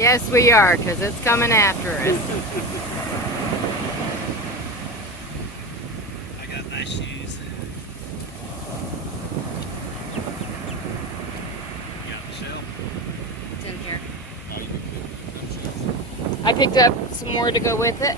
Yes, we are, because it's coming after us. I got nice shoes. You got Michelle? It's in here. Oh, you can I picked up some more to go with it.